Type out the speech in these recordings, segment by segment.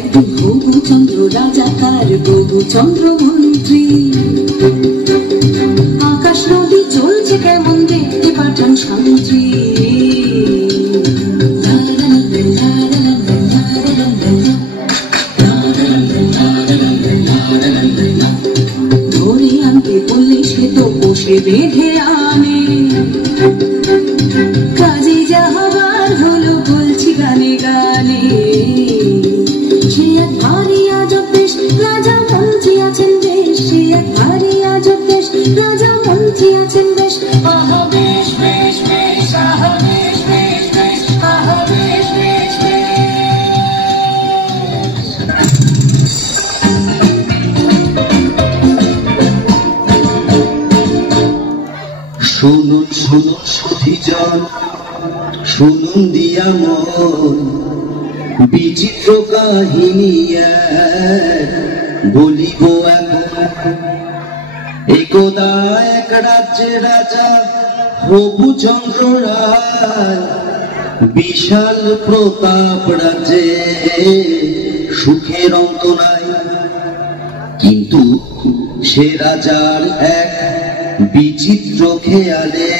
একদিন হবুচন্দ্র রাজাকার প্রভুচন্দ্র মন্ত্রী, আকাশ নদী চলছে কেমন দেখতে পাঠান সামন্ত্রী। ধরে আনতে বললে সে তো বসে বেঁধে আনে, কাজে যাহাবার হলো বলছি গানে গানে। সে এক ভারী আজব দেশ, রাজা মন্ত্রী আছেন বেশ, সে এক ভারী আজব দেশ, রাজা মন্ত্রী আছেন বেশ। আহা বেশ বেশ বেশ, আহা বেশ বেশ বেশ, আহা বেশ বেশ বেশ। শুনুন শুনুন সুধীজন, শুনুন দিয়া মন, বিচিত্র কাহিনী বলিব এখন। একদা এক রাজ্যে রাজা হবুচন্দ্র রায়, বিশাল প্রতাপ রাজ্যে সুখের অন্ত নাই। কিন্তু সে রাজার এক বিচিত্র খেয়ালে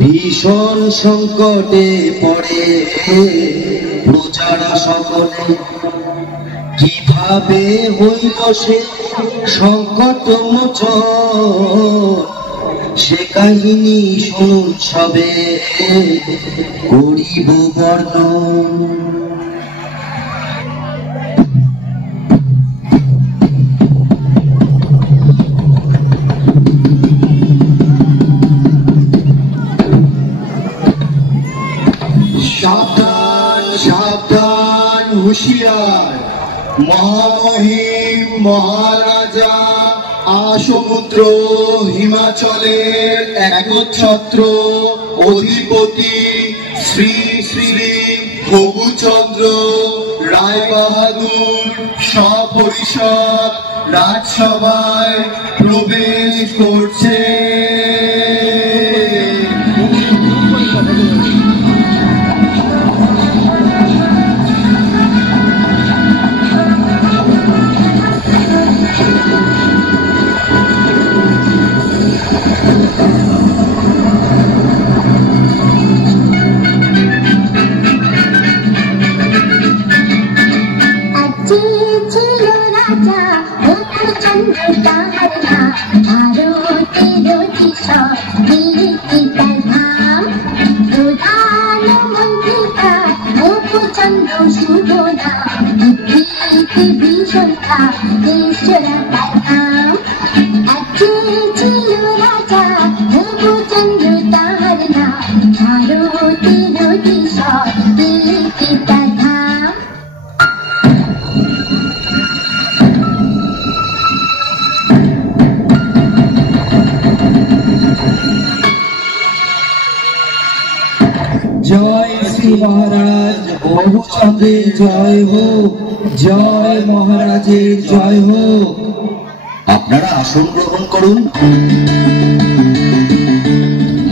ভীষণ সংকটে পড়ে প্রজারা সকলে। কিভাবে হইল সে সংকট মোচন, সে কাহিনী শুনুন সবে করিব বর্ণন। সাবধান সাবধান হুঁশিয়ার, মহামহিম মহারাজা আসমুদ্র হিমাচলের একচ্ছত্র অধিপতি শ্রী শ্রী হবুচন্দ্র রায় বাহাদুর সপরিষদ রাজসভায় প্রবেশ করছে। জয় শ্রী মহারাজ হবুচন্দ্রের জয় হোক, জয় মহারাজের জয় হোক। আপনারা আসন গ্রহণ করুন।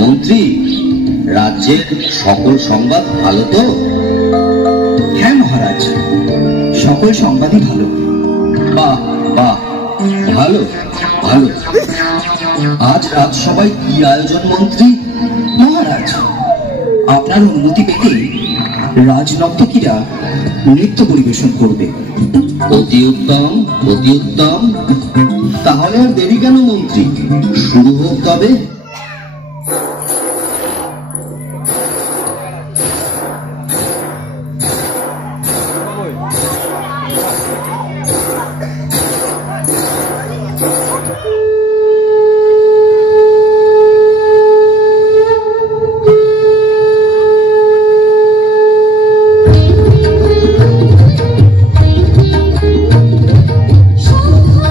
মন্ত্রী, রাজ্যের সকল সংবাদ ভালো তো? হ্যাঁ মহারাজ, সকল সংবাদই ভালো। বাহ বাহ, ভালো ভালো। আজ রাজসভায় কি আয়োজন মন্ত্রী? মহারাজ, আপনার অনুমতি পেতে রাজনর্তকীরা নৃত্য পরিবেশন করবে। অতি উত্তম অতি উত্তম। তাহলে আর দেরি কেন মন্ত্রী, শুরু হোক তবে। শোভা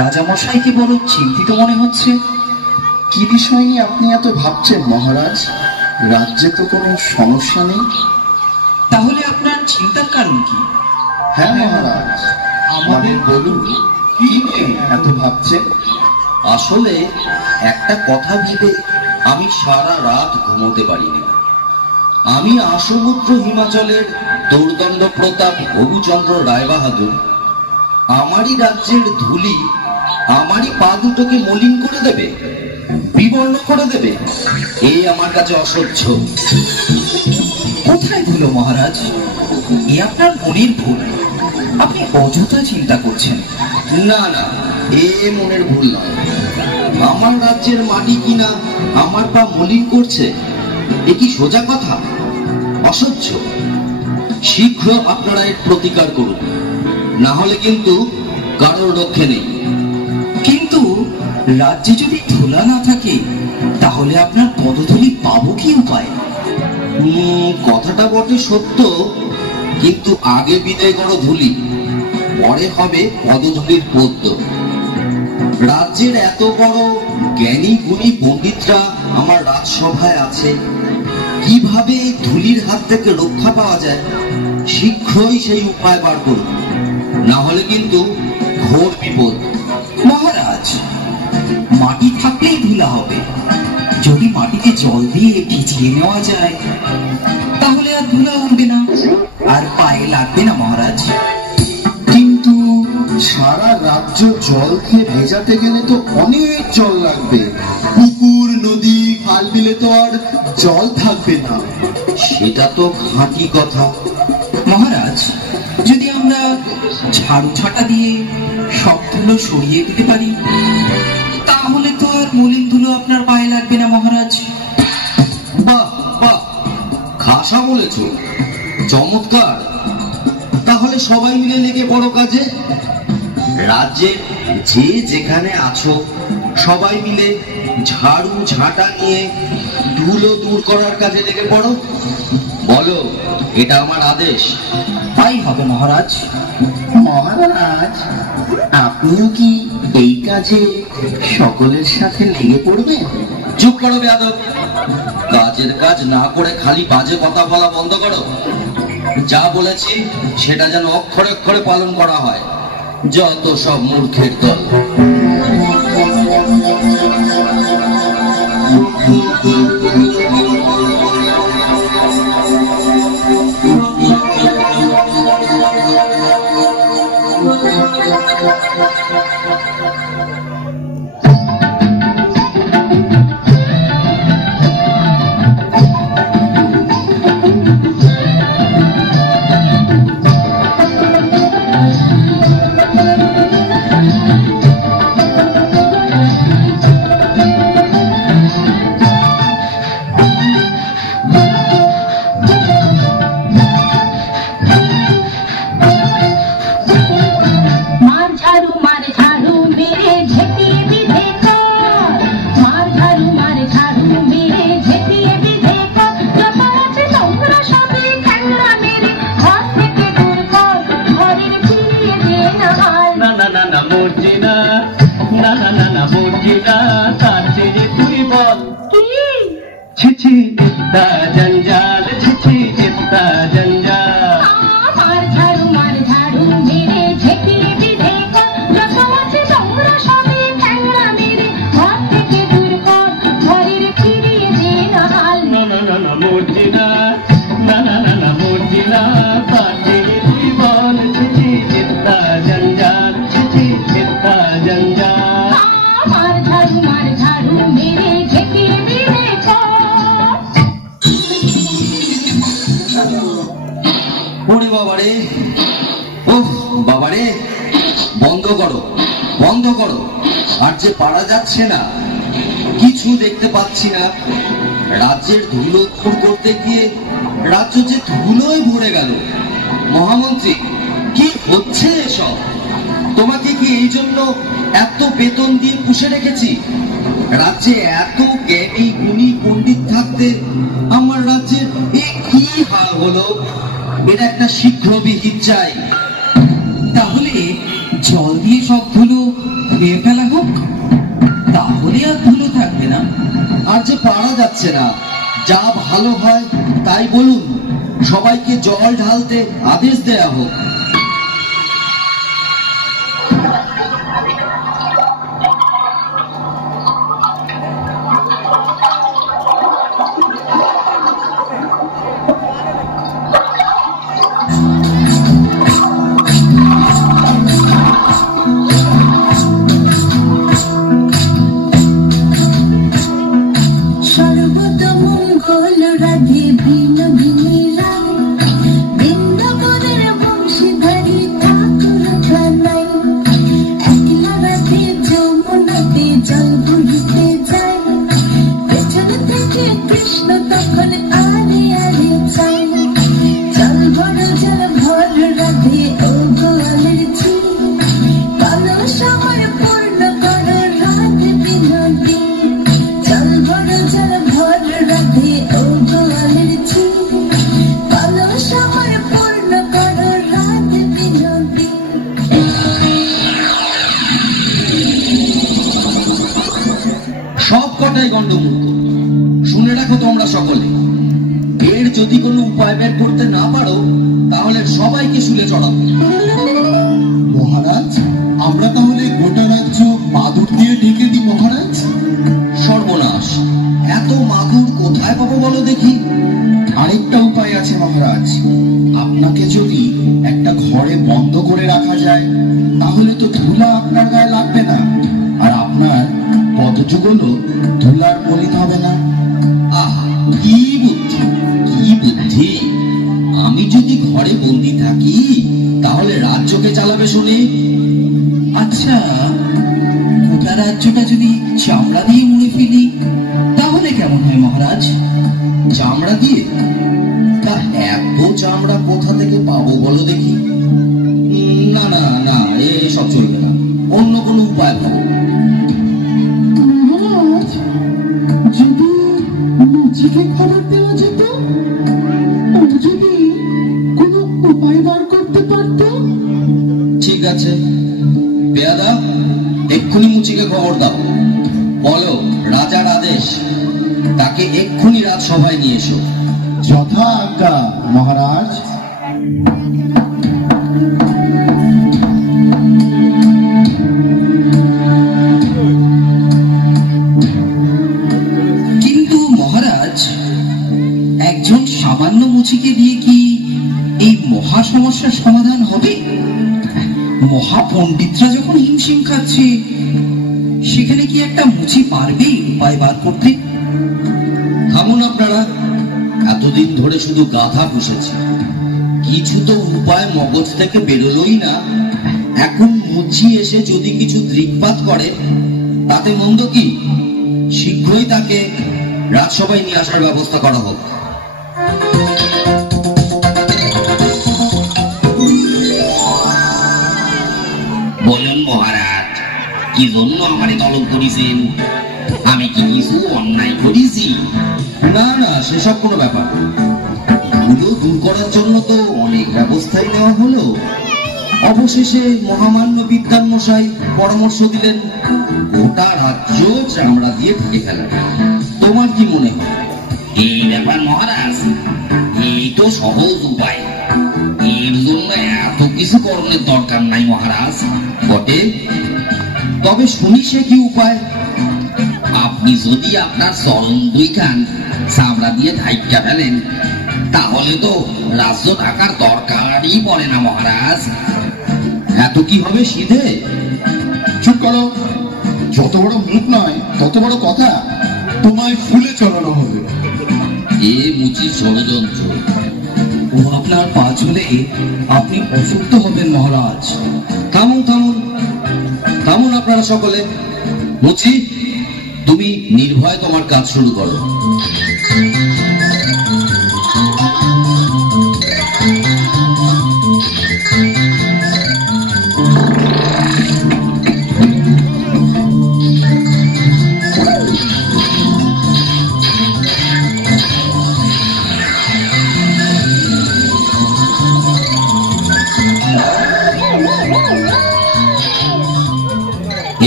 রাজামশাইকে বড় চিন্তিত মনে হচ্ছে। কি বিষয় নিয়ে আপনি এত ভাবছেন মহারাজ? রাজ্যে তো কোনো সমস্যা নেই। তাহলে আপনার চিন্তার কারণ কি? হ্যাঁ মহারাজ, আমাদের বলুন, কি নিয়ে এত ভাবছেন? আসলে একটা কথা ভেবে আমি সারা রাত ঘুমোতে পারিনি। আমি আসমুদ্র হিমাচলের দৌর্দণ্ড প্রতাপ হবুচন্দ্র রায়বাহাদুর আমারই রাজ্যের ধুলি আমারই পা দুটোকে মলিন করে দেবে, বিবর্ণ করে দেবে, এই আমার কাছে অসহ্য। কোথায় ভুলো মহারাজ? এ আপনার মনের ভুল। আপনি অযথা চিন্তা করছেন। না না, এ মনের ভুল নয়। আমার রাজ্যের মাটি কিনা আমার পা মলিন করছে, এ কি সোজা কথা? অসহ্য। শীঘ্র আপনারা এর প্রতিকার করুন, না হলে কিন্তু কারোর রক্ষে নেই। কিন্তু রাজ্যে যদি ধুলা না থাকে তাহলে আপনার পদধূলি পাবো কি উপায়? কথাটা বটে সত্য, কিন্তু আগে বিদায় করো ধুলি, পরে হবে পদধূলির পদ্য। রাজ্যের এত বড় জ্ঞানী গুণী পণ্ডিতরা আমার রাজসভায় আছে, কিভাবে ধুলির হাত থেকে রক্ষা পাওয়া যায় শীঘ্রই সেই উপায় বার করুন, না হলে কিন্তু ঘোর বিপদ। মহারাজ, মাটি থাকলেই ধুলা হবে। যদি মাটিতে জল দিয়ে ভিজিয়ে নেওয়া যায় তাহলে আর ধুলা উঠবে না, আর পায়ে লাগবে না মহারাজ। কিন্তু সারা রাজ্য জল খেয়ে ভেজাতে গেলে তো অনেক জল লাগবে। পুকুর, নদী, খাল বিলে তো আর জল থাকবে না। সেটা তো খাঁটি কথা। মহারাজ, যদি আমরা ঝাড়ু ছাটা দিয়ে সব ধুলো সরিয়ে দিতে পারি তাহলে তো আর মলিন ধুলো আপনার পায়ে লাগবে না মহারাজ। বাহ বাহ, খাসা বলেছ, চমৎকার। তাহলে সবাই মিলে লেগে পড়ো কাজে। রাজ্যে যে যেখানে আছো সবাই মিলে ঝাড়ু ঝাঁটা নিয়ে ধুলো দূর করার কাজে লেগে পড়ো। বলো, এটা আমার আদেশ। তাই হবে মহারাজ। মহারাজ, আপনিও কি এই কাজে সকলের সাথে লেগে পড়বেন? চুপ করো বেয়াদব। কাজের কাজ না করে খালি বাজে কথা বলা বন্ধ করো। যা বলেছি সেটা যেন অক্ষরে অক্ষরে পালন করা হয়। যত সব মূর্খের দল। जंजाल छिछी चित्ता जंजाल मार झाड़ू मेरे झेपिए बिधे को रसवासे তোমরা সবে ঠ্যাংরা মেরে ঘর থেকে দূর কর ঘরের ফিরিয়ে দে না হাল না না না না মর্জিনা না না না না মর্জিনা পাতে জীবন छिछी चित्ता जंजाल छिछी चित्ता जंजाल मार झाड़ू मेरे झेपिए बिधे को ওরে বাবারে, ওহ বাবারে, বন্ধ করো বন্ধ করো। আর যে পারা যাচ্ছে না, কিছু দেখতে পাচ্ছি না। রাজ্যের ধুলো দূর করতে গিয়ে রাজ্য যে ধুলোয় ভরে গেল। মহামন্ত্রী, কি হচ্ছে এসব? তোমাকে কি এই জন্য এত বেতন দিয়ে পুষে রেখেছি? রাজ্যে এত জ্ঞানী গুণী পণ্ডিত থাকতে আমার রাজ্যের এ কি হাল হলো? এটা একটা শীঘ্র বিহিত চাই। তাহলে জল দিয়ে সব ধুলো ধুয়ে ফেলা হোক, তাহলে আর ধুলো থাকবে না। আর যে পারা যাচ্ছে না, যা ভালো হয় তাই বলুন, সবাইকে জল ঢালতে আদেশ দেয়া হোক। শুনে রাখো তোমরা সকলে, এর যদি কোনো উপায় বের করতে না পারো তাহলে সবাইকে শুলে চড়াবো। মহারাজ, আমরা তাহলে গোটা রাজ্য মাদুর দিয়ে ঢেকে দিই মহারাজ। সর্বনাশ, এত মাদুর কোথায় পাবো বলো দেখি? আরেকটা উপায় আছে মহারাজ, আপনাকে যদি একটা ঘরে বন্ধ করে রাখা যায় তাহলে তো ধুলা আপনার গায়ে লাগবে না, আর আপনার পদযুগলও ধুলার মলিন হবে না। আহা, কি বুদ্ধি, কি বুদ্ধি! আমি যদি ঘরে বন্দি থাকি তাহলে রাজ্যকে চালাবে শুনে। আচ্ছা, গোটা রাজ্যটা যদি চামড়া দিয়ে মুড়ে ফেলি তাহলে কেমন হয় মহারাজ? চামড়া দিয়ে? তা এত চামড়া কোথা থেকে পাবো বলো দেখি? না না না, এসব চলবে না, অন্য কোনো উপায় ভাবো। মহারাজ, যদি মুচিকে খবর দেওয়া যেত, ও যদি কোনো উপায় বার করতে পারত। ঠিক আছে, পেয়াদা, এক্ষুনি মুচিকে খবর দাও, বলো রাজার আদেশ, তাকে এক্ষুনি রাজসভায় নিয়ে এসো। যথা আজ্ঞা মহারাজ। কিন্তু মহারাজ, একজন সামান্য মুচিকে দিয়ে কি এই মহা সমস্যার সমাধান হবে? মহাপণ্ডিতরা যখন হিমশিম খাচ্ছে, সেখানে কি একটা মুচি পারবে উপায় বার করতে? থামুন আপনারা, এতদিন ধরে শুধু গাধা পুষেছি, কিছু তো উপায় মগজ থেকে বেরোলোই না। এখন মুচি এসে যদি কিছু দৃকপাত করে তাতে মন্দ কি? শীঘ্রই তাকে রাজসভায় নিয়ে আসার ব্যবস্থা করা হোক। বলুন মহারাজ, কি জন্য আমারে তলব করেছেন? আমি কি কিছু অন্যায় করেছি? না না, সেসব কোনো ব্যাপার। ধুলো দূর করার জন্য তো অনেক ব্যবস্থাই নেওয়া হলো, অবশেষে মহামান্য বিদ্যান মশাই পরামর্শ দিলেন গোটা রাজ্য চামড়া দিয়ে ঢেকে ফেলা। তোমার কি মনে হয়? এই ব্যাপার মহারাজ, এই তো সহজ উপায়, এর জন্য এত কিছু করণের দরকার নাই মহারাজ। বটে, তবে শুনি সে কি উপায়? আপনি যদি আপনার চরণ দুইখান চামড়া দিয়ে ঢাইকা ফেলেন তাহলে তো রাজ্য ঢাকার দরকারই পড়ে না মহারাজ। এত কি হবে সিধে? চুপ করো, যত বড় মুখ নয় তত বড় কথা, তোমায় ফুলে চড়ানো হবে। এ মুচির ষড়যন্ত্র। ও আপনার পা চলে আপনি অসুস্থ হবেন মহারাজ। থামুন থামুন থামুন আপনারা সকলে। মুচি, তুমি নির্ভয় তোমার কাজ শুরু করো।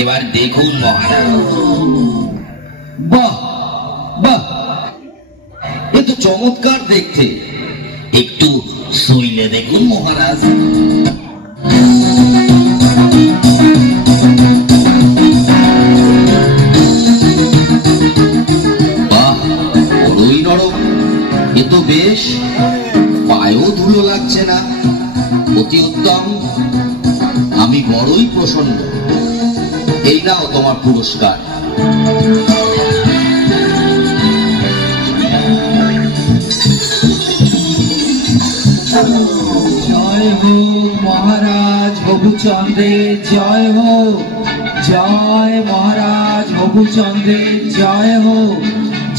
এবার দেখুন মহারাজ। বাহ বাহ, এ তো চমৎকার দেখতে। একটু শুইলে দেখুন মহারাজ। বাহ, বড়ই নরম। এ তো বেশ, পায়েও ধুলো লাগছে না। অতি উত্তম, আমি বড়ই প্রসন্ন। এই নাও তোমার পুরস্কার। জয় হোক মহারাজ হবুচন্দ্রের জয় হোক, জয় মহারাজ হবুচন্দ্রের জয় হোক,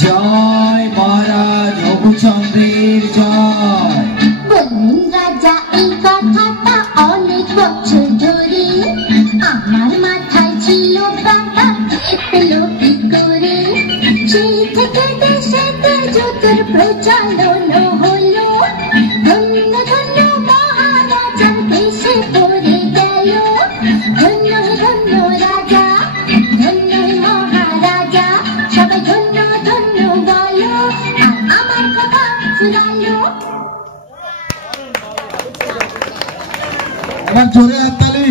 জয় মহারাজ হবুচন্দ্রের জয়। বললেন রাজা এই কথাটা অনেক বছর ধরে, আমার মাথায় ছিল কথা পেলো কি করে, সেই থেকে দেশেতে যুদ্ধের প্রচলন হলো, ধন্য ধন্য মহারাজা দেশে পড়ে গেল, ধন্য ধন্য রাজা, ধন্য মহারাজা, সবাই ধন্য ধন্য বলো, আর আমার কথা শুনালো। এবার জোরে হাততালি।